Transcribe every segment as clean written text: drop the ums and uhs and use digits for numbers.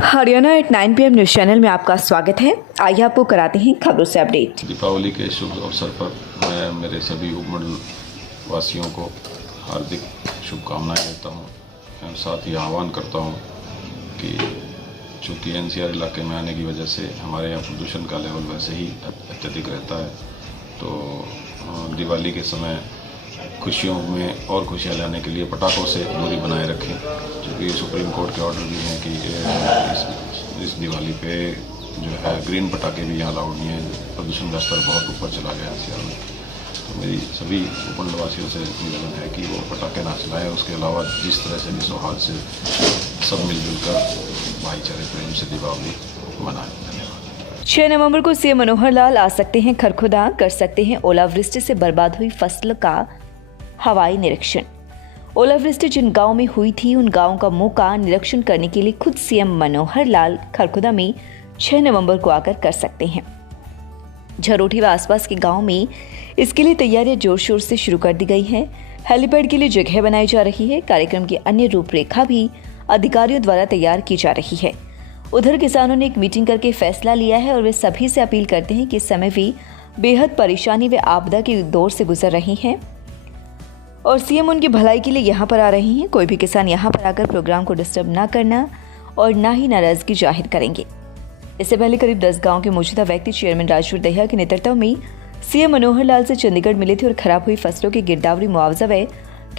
Haryana at 9 PM news channel में आपका स्वागत है। आइए आपको कराते हैं खबरों से अपडेट। दीपावली के शुभ अवसर पर मैं मेरे सभी उपमंडल वासियों को हार्दिक शुभकामनाएं देता हूं और साथ ही आह्वान करता हूं कि चूँकि NCR इलाके में आने की वजह से हमारे यहाँ प्रदूषण का लेवल वैसे ही अत्यधिक रहता है, तो दिवाली के समय खुशियों में और खुशियाँ लाने के लिए पटाखों से दूरी बनाए रखें। क्योंकि सुप्रीम कोर्ट के ऑर्डर भी हैं कि इस दिवाली पे जो है ग्रीन पटाखे भी यहाँ अलाउड नहीं है। प्रदूषण का स्तर बहुत ऊपर चला गया NCR में। तो मेरी सभी उपमंडलवासियों से निवेदन है कि वो पटाखे ना चलाएं। उसके अलावा जिस तरह से भी सौहार्द से सब मिलजुल कर भाईचारे प्रेम से दीपावली मनाएं। धन्यवाद। 6 नवंबर को सीएम मनोहर लाल आ सकते हैं खरखुदा, कर सकते हैं ओलावृष्टि से बर्बाद हुई फसल का हवाई निरीक्षण। ओलावृष्टि जिन गांव में हुई थी उन गांवों का मौका निरीक्षण करने के लिए खुद सीएम मनोहर लाल खरखुदा में 6 नवंबर को आकर कर सकते हैं। झरोठी व आसपास के गांव में इसके लिए तैयारियां जोर शोर से शुरू कर दी गई हैं। हेलीपैड के लिए जगह बनाई जा रही है। कार्यक्रम की अन्य रूपरेखा भी अधिकारियों द्वारा तैयार की जा रही है। उधर किसानों ने एक मीटिंग करके फैसला लिया है और वे सभी से अपील करते हैं कि इस समय वे बेहद परेशानी व आपदा के दौर से गुजर रही हैं और सीएम उनकी भलाई के लिए यहाँ पर आ रही हैं। कोई भी किसान यहाँ पर आकर प्रोग्राम को डिस्टर्ब ना करना और ना ही नाराजगी जाहिर करेंगे। इससे पहले करीब 10 गांव के मौजूदा व्यक्ति चेयरमैन राजवीर दहिया के नेतृत्व में सीएम मनोहर लाल से चंडीगढ़ मिले थे और खराब हुई फसलों की गिरदावरी मुआवजा व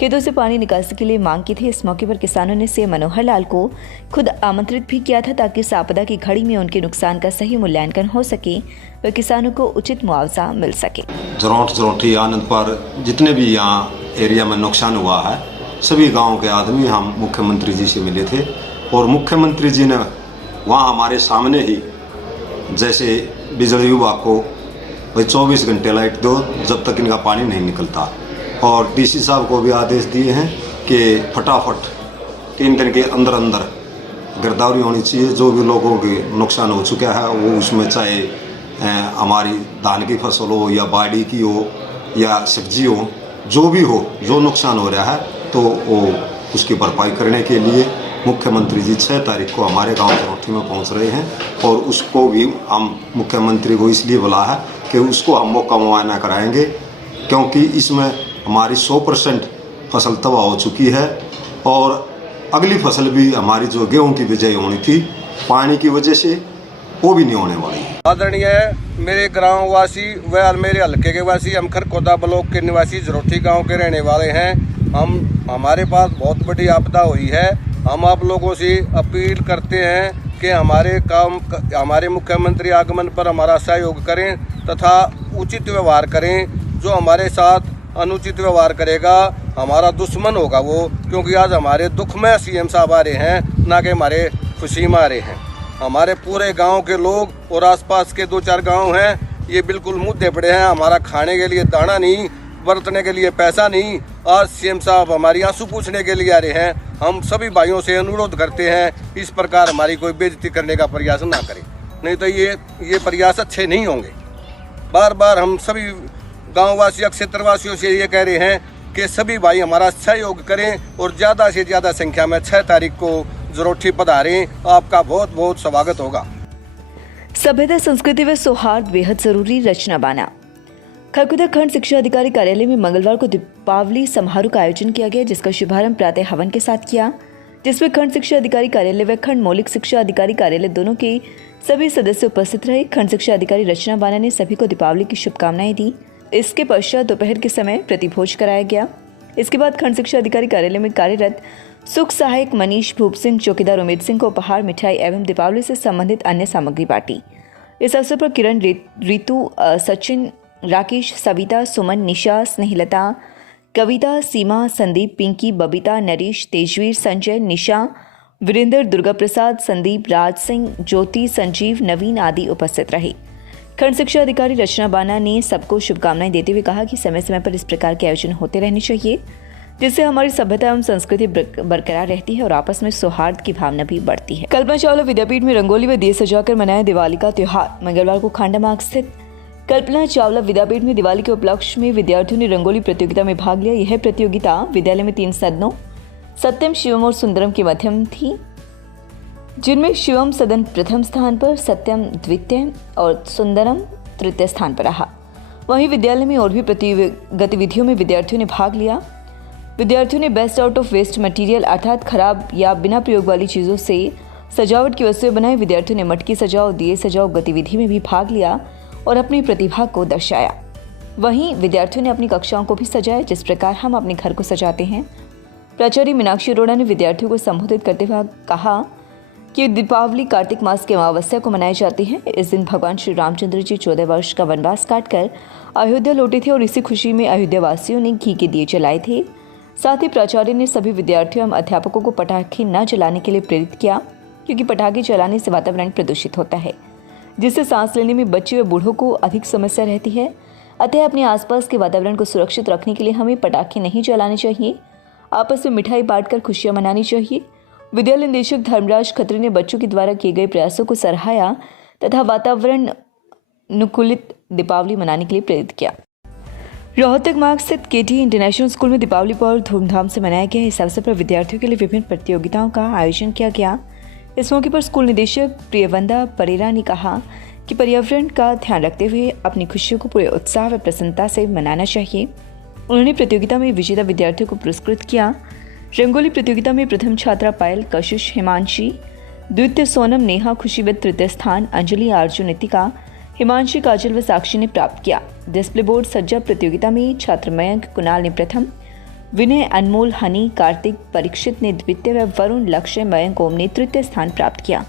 खेतों से पानी निकासी के लिए मांग की थी। इस मौके पर किसानों ने सीएम मनोहर लाल को खुद आमंत्रित भी किया था ताकि इस आपदा की घड़ी में उनके नुकसान का सही मूल्यांकन हो सके व किसानों को उचित मुआवजा मिल सके। झरोठी आनंद पर जितने भी यहाँ एरिया में नुकसान हुआ है, सभी गाँव के आदमी हम मुख्यमंत्री जी से मिले थे और मुख्यमंत्री जी ने वहाँ हमारे सामने ही जैसे बिजली विभाग को भाई 24 घंटे लाइट दो जब तक इनका पानी नहीं निकलता, और डीसी साहब को भी आदेश दिए हैं कि फटाफट 3 दिन के अंदर अंदर गिरदावरी होनी चाहिए। जो भी लोगों के नुकसान हो चुका है वो उसमें चाहे हमारी धान की फसल हो या बाड़ी की हो या सब्जी हो, जो भी हो, जो नुकसान हो रहा है तो वो उसकी भरपाई करने के लिए मुख्यमंत्री जी 6 तारीख को हमारे गांव झरोठी में पहुंच रहे हैं और उसको भी हम मुख्यमंत्री को इसलिए बुला है कि उसको हम मौका मुआयना कराएंगे, क्योंकि इसमें हमारी 100% फसल तबाह हो चुकी है और अगली फसल भी हमारी जो गेहूं की बिजाई होनी थी पानी की वजह से वो भी नहीं होने वाली है। आदरणीय मेरे ग्राम वासी व मेरे हल्के के वासी, हम खरखुदा ब्लॉक के निवासी झरोठी गांव के रहने वाले हैं। हमारे पास बहुत बड़ी आपदा हुई है। हम आप लोगों से अपील करते हैं कि हमारे मुख्यमंत्री आगमन पर हमारा सहयोग करें तथा उचित व्यवहार करें। जो हमारे साथ अनुचित व्यवहार करेगा हमारा दुश्मन होगा वो, क्योंकि आज हमारे दुख में सीएम साहब आ रहे हैं, ना कि हमारे खुशी में आ रहे हैं। हमारे पूरे गांव के लोग और आसपास के 2-4 गांव हैं, ये बिल्कुल मुद्दे पड़े हैं। हमारा खाने के लिए दाना नहीं, बरतने के लिए पैसा नहीं। आज सीएम साहब हमारी आंसू पूछने के लिए आ रहे हैं। हम सभी भाइयों से अनुरोध करते हैं इस प्रकार हमारी कोई बेइज्जती करने का प्रयास ना करें, नहीं तो ये प्रयास अच्छे नहीं होंगे। बार बार हम सभी गाँववासी क्षेत्रवासियों से ये कह रहे हैं कि सभी भाई हमारा सहयोग करें और ज़्यादा से ज़्यादा संख्या में 6 तारीख को झरोठी पधारें। आपका बहुत बहुत स्वागत होगा। सभ्यता, संस्कृति व सौहार्द बेहद जरूरी। रचना बाना। खरखुदा खंड शिक्षा अधिकारी कार्यालय में मंगलवार को दीपावली समारोह का आयोजन किया गया, जिसका शुभारंभ प्रातः हवन के साथ किया, जिसमें खंड शिक्षा अधिकारी कार्यालय व खंड मौलिक शिक्षा अधिकारी कार्यालय दोनों के सभी सदस्य उपस्थित रहे। खंड शिक्षा अधिकारी रचना बाना ने सभी को दीपावली की शुभकामनाएं दी। इसके पश्चात दोपहर के समय प्रतिभोज कराया गया। इसके बाद खंड शिक्षा अधिकारी कार्यालय में कार्यरत सुख सहायक मनीष भूप सिंह, चौकीदार उमेद सिंह को उपहार, मिठाई एवं दीपावली से संबंधित अन्य सामग्री बांटी। इस अवसर पर किरण, रितु, सचिन, राकेश, सविता, सुमन, निशा, स्नेहलता, कविता, सीमा, संदीप, पिंकी, बबीता, नरेश, तेजवीर, संजय, निशा, वीरेंद्र, दुर्गा प्रसाद, संदीप, राज सिंह, ज्योति, संजीव, नवीन आदि उपस्थित रहे। खंड शिक्षा अधिकारी रचना बाना ने सबको शुभकामनाएं देते हुए कहा कि समय समय पर इस प्रकार के आयोजन होते रहने चाहिए, जिससे हमारी सभ्यता एवं संस्कृति बरकरार रहती है और आपस में सौहार्द की भावना भी बढ़ती है। कल्पना चावला विद्यापीठ में रंगोली व दिए सजाकर मनाया दिवाली का त्योहार। मंगलवार को खांडामार्ग स्थित कल्पना चावला विद्यापीठ में दिवाली के उपलक्ष्य में विद्यार्थियों ने रंगोली प्रतियोगिता में भाग लिया। यह प्रतियोगिता विद्यालय में 3 सदनों सत्यम, शिवम और सुंदरम के मध्यम थी। जिनमें शिवम सदन प्रथम स्थान पर, सत्यम द्वितीय और सुंदरम तृतीय स्थान पर रहा। वहीं विद्यालय में और भी गतिविधियों में विद्यार्थियों ने भाग लिया। विद्यार्थियों ने best out of waste material अर्थात खराब या बिना प्रयोग वाली चीज़ों से सजावट की वस्तुएं बनाई। विद्यार्थियों ने मटकी सजाओ, दिए सजाओ गतिविधि में भी भाग लिया और अपनी प्रतिभा को दर्शाया। वहीं विद्यार्थियों ने अपनी कक्षाओं को भी सजाया, जिस प्रकार हम अपने घर को सजाते हैं। प्राचार्य मीनाक्षी अरोड़ा ने विद्यार्थियों को संबोधित करते हुए कहा कि दीपावली कार्तिक मास की अमावस्या को मनाई जाती है। इस दिन भगवान श्री रामचंद्र जी 14 वर्ष का वनवास काटकर अयोध्या लौटे थे और इसी खुशी में अयोध्या वासियों ने घी के दिए जलाए थे। साथ ही प्राचार्य ने सभी विद्यार्थियों एवं अध्यापकों को पटाखे न जलाने के लिए प्रेरित किया, क्योंकि पटाखे जलाने से वातावरण प्रदूषित होता है, जिससे सांस लेने में बच्चे व बूढ़ों को अधिक समस्या रहती है। अतः अपने आसपास के वातावरण को सुरक्षित रखने के लिए हमें पटाखे नहीं जलाने चाहिए। आपस में मिठाई बांटकर खुशियां मनानी चाहिए। विद्यालय निदेशक धर्मराज खत्री ने बच्चों के द्वारा किए गए प्रयासों को सराहाया तथा वातावरण अनुकूलित दीपावली मनाने के लिए प्रेरित किया। रोहतक मार्ग स्थित केटी इंटरनेशनल स्कूल में दीपावली पर्व धूमधाम से मनाया गया। इस अवसर पर विद्यार्थियों के लिए विभिन्न प्रतियोगिताओं का आयोजन किया गया। इस मौके पर स्कूल निदेशक प्रियवंदा परेरा ने कहा कि पर्यावरण का ध्यान रखते हुए अपनी खुशियों को पूरे उत्साह व प्रसन्नता से मनाना चाहिए। उन्होंने प्रतियोगिता में विजेता विद्यार्थियों को पुरस्कृत किया। रंगोली प्रतियोगिता में प्रथम छात्रा पायल, कशिश हिमांशी, द्वितीय सोनम, नेहा खुशीवत, तृतीय स्थान अंजलि, आर्जू, नितिका, हिमांशी, काजल व साक्षी ने प्राप्त किया। डिस्प्ले बोर्ड सज्जा प्रतियोगिता में छात्र मयंक, कुणाल ने प्रथम, विनय, अनमोल, हनी, कार्तिक, परीक्षित ने द्वितीय व वरुण, लक्ष्य, मयंक, ओम ने तृतीय स्थान प्राप्त किया।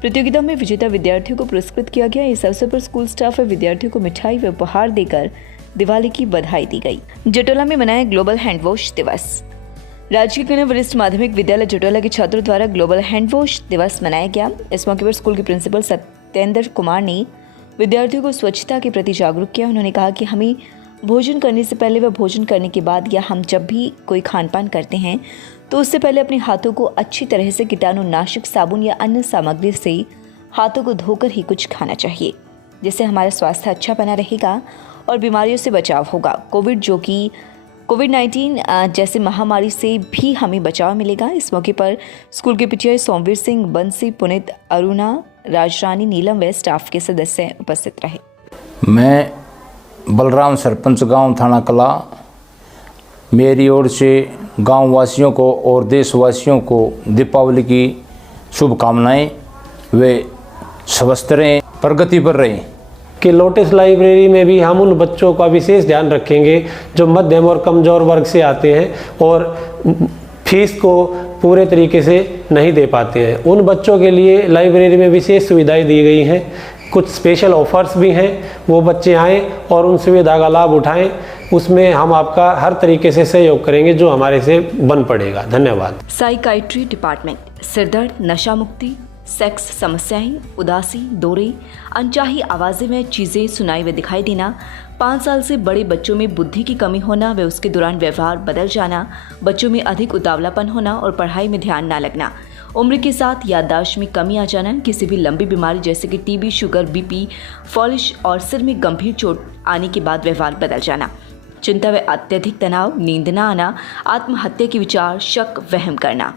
प्रतियोगिता में विजेता विद्यार्थियों को पुरस्कृत किया गया। इस अवसर पर स्कूल स्टाफ व विद्यार्थियों को मिठाई व उपहार देकर दिवाली की बधाई दी गई। जटोला में मनाया ग्लोबल हैंड वॉश दिवस। राज्य के कन्या वरिष्ठ माध्यमिक विद्यालय जटोला के छात्रों द्वारा ग्लोबल हैंड वॉश दिवस मनाया गया। इस मौके पर स्कूल के प्रिंसिपल सत्येंद्र कुमार ने विद्यार्थियों को स्वच्छता के प्रति जागरूक किया। उन्होंने कहा कि हमें भोजन करने से पहले व भोजन करने के बाद या हम जब भी कोई खान पान करते हैं तो उससे पहले अपने हाथों को अच्छी तरह से कीटाणुनाशक साबुन या अन्य सामग्री से हाथों को धोकर ही कुछ खाना चाहिए, जिससे हमारा स्वास्थ्य अच्छा बना रहेगा और बीमारियों से बचाव होगा। कोविड-19 जैसे महामारी से भी हमें बचाव मिलेगा। इस मौके पर स्कूल के पीटीआई सोमवीर सिंह, बंसी, पुनित, अरुणा, राजरानी, नीलम व स्टाफ के सदस्य उपस्थित रहे। मैं बलराम, सरपंच गांव थाना कला, मेरी ओर से गांव वासियों को और देशवासियों को दीपावली की शुभकामनाएं। वे स्वस्थ रहें, प्रगति पर रहें। कि लोटस लाइब्रेरी में भी हम उन बच्चों का विशेष ध्यान रखेंगे जो मध्यम और कमज़ोर वर्ग से आते हैं और फीस को पूरे तरीके से नहीं दे पाते हैं। उन बच्चों के लिए लाइब्रेरी में विशेष सुविधाएं दी गई हैं। कुछ स्पेशल ऑफर्स भी हैं, वो बच्चे आएँ और उन सुविधा का लाभ उठाएं। उसमें हम आपका हर तरीके से सहयोग करेंगे जो हमारे से बन पड़ेगा। धन्यवाद। साइकाइट्री डिपार्टमेंट, सिरदर्द, नशा मुक्ति, सेक्स समस्याएं, उदासी, दौरे, अनचाही आवाज़ें व चीज़ें सुनाई व दिखाई देना, 5 साल से बड़े बच्चों में बुद्धि की कमी होना व उसके दौरान व्यवहार बदल जाना, बच्चों में अधिक उतावलापन होना और पढ़ाई में ध्यान न लगना, उम्र के साथ याददाश्त में कमी आ जाना, किसी भी लंबी बीमारी जैसे कि टीबी, शुगर, बीपी, फॉलिश और सिर में गंभीर चोट आने के बाद व्यवहार बदल जाना, चिंता व अत्यधिक तनाव, नींद न आना, आत्महत्या के विचार, शक, वहम करना।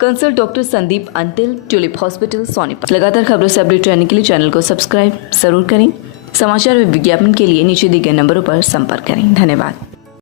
Consult doctor Sandeep Antil, tulip hospital, Sonipat. लगातार खबरों से अपडेट रहने के लिए चैनल को सब्सक्राइब जरूर करें। समाचार व विज्ञापन के लिए नीचे दिए गए नंबरों पर संपर्क करें। धन्यवाद।